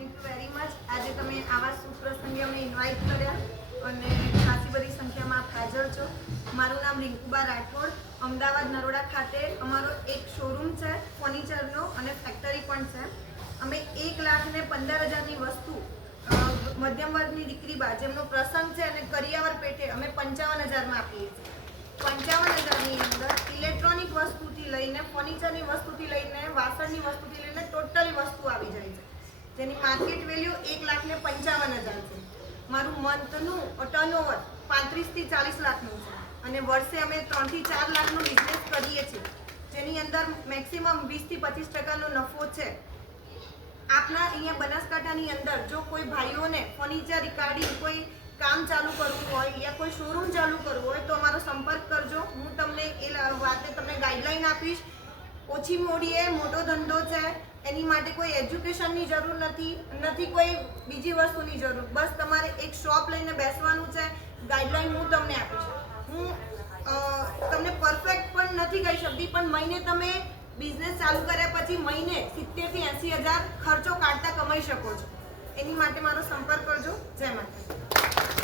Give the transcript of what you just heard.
Thank you very much. આજે તમે આવા સુપ્રસંગે અમને ઇન્વાઇટ કર્યા અને ખાસી બધી સંખ્યામાં આપ હાજર છો. મારું નામ રિંકુબા રાઠોડ. અમદાવાદ નરોડા ખાતે અમારો એક શોરૂમ છે ફર્નિચરનો અને ફેક્ટરી પણ છે. અમે 1,15,000ની વસ્તુ મધ્યમ વર્ગની દીકરી બા જેમનો પ્રસંગ છે અને કરિયાવર પેટે અમે 55,000માં આપીએ છીએ. 55,000ની અંદર ઇલેક્ટ્રોનિક વસ્તુથી લઈને ફર્નિચરની વસ્તુથી લઈને વાસણની વસ્તુથી લઈને ટોટલી વસ્તુ આવી જાય છે, જેની માર્કેટ વેલ્યુ 1,55,000 છે. મારું મંથનું ટર્નઓવર 35 થી 40 લાખનું છે અને વર્ષે અમે 3 થી 4 લાખનો બિઝનેસ કરીએ છીએ, જેની અંદર મેક્સિમમ 20 થી 25% નફો છે. આપના અહીંયા બનાસકાંઠાની અંદર જો કોઈ ભાઈઓને ફર્નિચર રિગાર્ડિંગ કોઈ કામ ચાલુ કરવું હોય યા કોઈ શોરૂમ ચાલુ કરવું હોય તો અમારો સંપર્ક કરજો. હું તમને એ વાતે તમને ગાઈડલાઈન આપીશ. ઓછી મૂડીએ મોટો ધંધો છે, એની માટે કોઈ એજ્યુકેશનની જરૂર નથી કોઈ બીજી વસ્તુની જરૂર. બસ તમારે એક શોપ લઈને બેસવાનું છે. ગાઈડલાઈન હું તમને આપીશ. હું તમને પરફેક્ટ પણ નથી કહી શકતી, પણ મહિને તમે બિઝનેસ ચાલુ કર્યા પછી મહિને 70,000 થી 80,000 ખર્ચો કાઢતા કમાઈ શકો છો. એની માટે મારો સંપર્ક કરજો. જય માતા.